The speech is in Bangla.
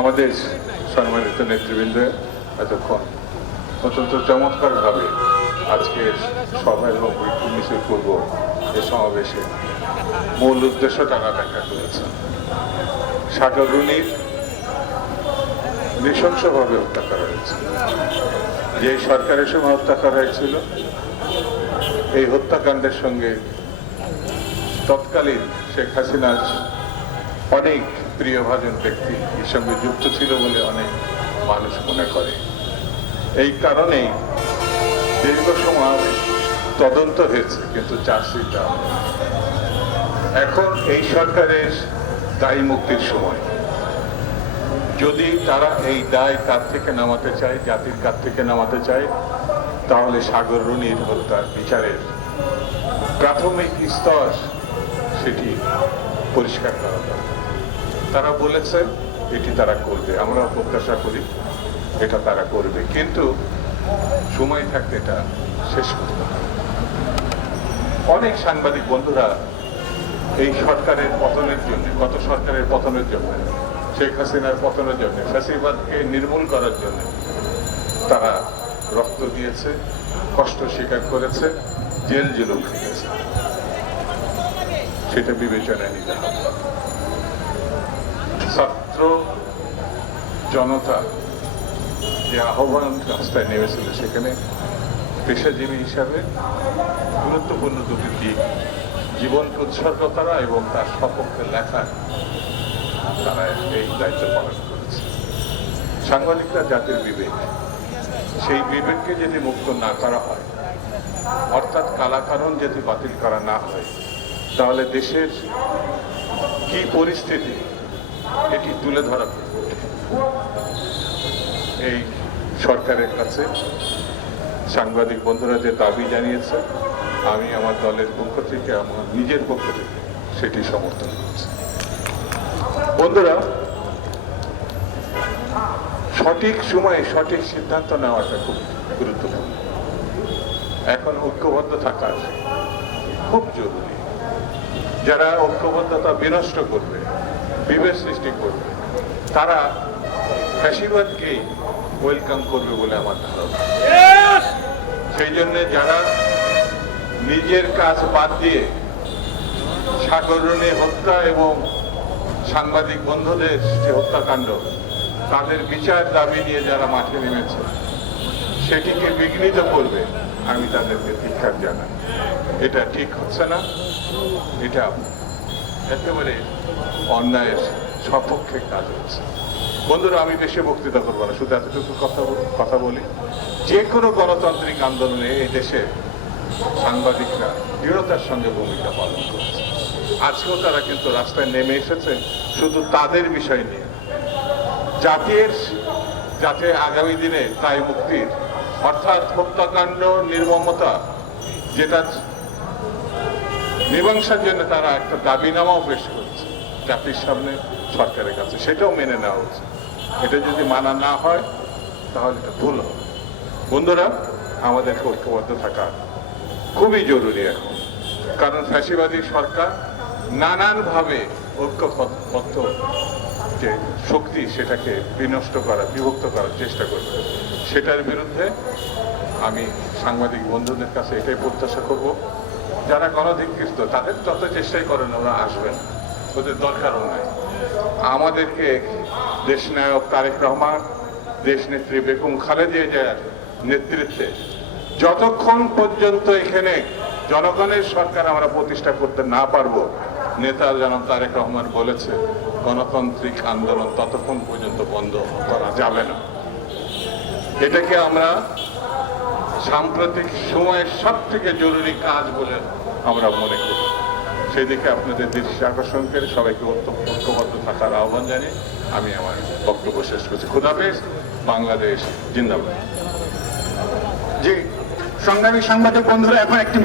আমাদের সম্মানিত নেতৃবৃন্দ এতক্ষণ। অত্যন্ত চমৎকারভাবে আজকের সভা এবং মিছিল পূর্ব এ সমাবেশে। মূল উদ্দেশ্য তারা ব্যাখ্যা করেছেন সাগর রুনির নৃশংসভাবে হত্যা করা হয়েছে। যে সরকারের সময় হত্যা করা হয়েছিল, এই হত্যাকাণ্ডের সঙ্গে তৎকালীন শেখ হাসিনার অনেক প্রিয়ভাজন ব্যক্তি সঙ্গে যুক্ত ছিল বলে অনেক মানুষ মনে করে। এই কারণেই দীর্ঘ সময় তদন্ত হয়েছে, কিন্তু চার্জশিট এখন এই সরকারের দায়ী মুক্তির সময়। যদি তারা এই দায় কার থেকে নামাতে চায়, জাতির কার থেকে নামাতে চায়, তাহলে সাগর রুনির হত্যার বিচারের প্রাথমিক স্তর সেটি পরিষ্কার করা দরকার। তারা বলেছে, এটি তারা করবে। আমরা প্রত্যাশা করি এটা তারা করবে। কিন্তু সময় থাকতে এটা শেষ করতে হবে। অনেক সাংবাদিক বন্ধুরা এই সরকারের পতনের জন্য, গত সরকারের পতনের জন্য, শেখ হাসিনার পতনের জন্য, ফ্যাসিবাদকে নির্মূল করার জন্য তারা রক্ত দিয়েছে, কষ্ট স্বীকার করেছে, জেল জুলুম খেয়েছে সেটা বিবেচনায় নিতে হবে। ছাত্র জনতা যে আহ্বান রাস্তায় নেমেছিল সেখানে পেশাজীবী হিসাবে গুরুত্বপূর্ণ দুটি দিক জীবনকে উৎসর্গ করা এবং তার সপক্ষে লেখা তারা এই দায়িত্ব পালন করেছে। সাংবাদিকরা জাতির বিবেক, সেই বিবেককে যদি মুক্ত না করা হয়, অর্থাৎ কালাকারণ যদি বাতিল করা না হয়, তাহলে দেশের কি পরিস্থিতি এটি তুলে ধরা। এই সরকারের কাছে সাংবাদিক বন্ধুরা যে দাবি জানিয়েছে, আমি আমার দলের পক্ষ থেকে, আমার নিজের পক্ষ থেকে সেটি সমর্থন করছি। বন্ধুরা, সঠিক সময়ে সঠিক সিদ্ধান্ত নেওয়াটা খুব গুরুত্বপূর্ণ। এখন ঐক্যবদ্ধ থাকা খুব জরুরি। যারা ঐক্যবদ্ধতা বিনষ্ট করবে বিভেদ সৃষ্টি করবে। তারা ফ্যাসিবাদকে ওয়েলকাম করবে বলে আমার ধারণা। সেই জন্য যারা নিজের কাজ বাদ দিয়ে সাগরণী হত্যা এবং সাংবাদিক বন্ধুদের যে হত্যাকাণ্ড তাদের বিচার দাবি নিয়ে যারা মাঠে নেমেছে সেটিকে বিঘ্নিত করবে আমি তাদেরকে ধিক্ষার জানাই। এটা ঠিক হচ্ছে না এটা একেবারে অন্যায়ের সপক্ষে কাজ হচ্ছে। বন্ধুরা, আমি বেশি বক্তৃতা করব না, শুধু এতটুকু কথা কথা বলি। যে কোনো গণতান্ত্রিক আন্দোলনে এই দেশে সাংবাদিকরা দৃঢ়তার সঙ্গে ভূমিকা পালন করছে। আজকেও তারা কিন্তু রাস্তায় নেমে এসেছে শুধু তাদের বিষয় নিয়ে। জাতির, যাতে আগামী দিনে তাই মুক্তির, অর্থাৎ হত্যাকাণ্ড, নির্মমতা, যেটা মীমাংসার জন্য তারা একটা দাবিনামাও পেশ করছে, জাতির সামনে সরকারের কাছে। সেটাও মেনে নেওয়া উচিত। এটা যদি মানা না হয়, তাহলে এটা ভুল হবে। বন্ধুরা, আমাদের ঐক্যবদ্ধ থাকা খুবই জরুরি এখন। কারণ ফ্যাসিবাদী সরকার নানানভাবে ঐক্যবদ্ধ যে শক্তি, সেটাকে বিনষ্ট করা বিভক্ত করার চেষ্টা করবে। সেটার বিরুদ্ধে আমি সাংবাদিক বন্ধুদের কাছে এটাই প্রত্যাশা করব। যারা গণধিকৃত তাদের যত চেষ্টাই করেন, ওরা আসবেন ওদের দরকারও নাই। আমাদেরকে দেশনায়ক তারেক রহমান দেশ নেত্রী বেগম খালেদিয়া জিয়ার নেতৃত্বে যতক্ষণ পর্যন্ত এখানে জনগণের সরকার আমরা প্রতিষ্ঠা করতে না পারব, নেতা জনাব তারেক রহমান বলেছে, গণতান্ত্রিক আন্দোলন ততক্ষণ পর্যন্ত বন্ধ করা যাবে না। এটাকে আমরা সাম্প্রতিক সময়ের সব থেকে জরুরি কাজ বলে আমরা মনে করি। সেদিকে আপনাদের দৃষ্টি আকর্ষণ করে সবাইকে ঐক্য- ঐক্যবদ্ধ থাকার আহ্বান জানিয়ে আমি আমার বক্তব্য শেষ করছি। খুদাফেজ বাংলাদেশ জিন্দাবাদ। জি, সংগ্রামী সাংবাদিক বন্ধুরা, এখন একটি